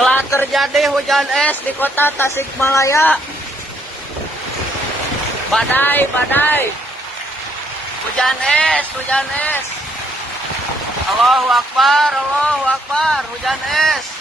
Telah terjadi hujan es di kota Tasikmalaya. Badai. Hujan es. Allahu Akbar, hujan es.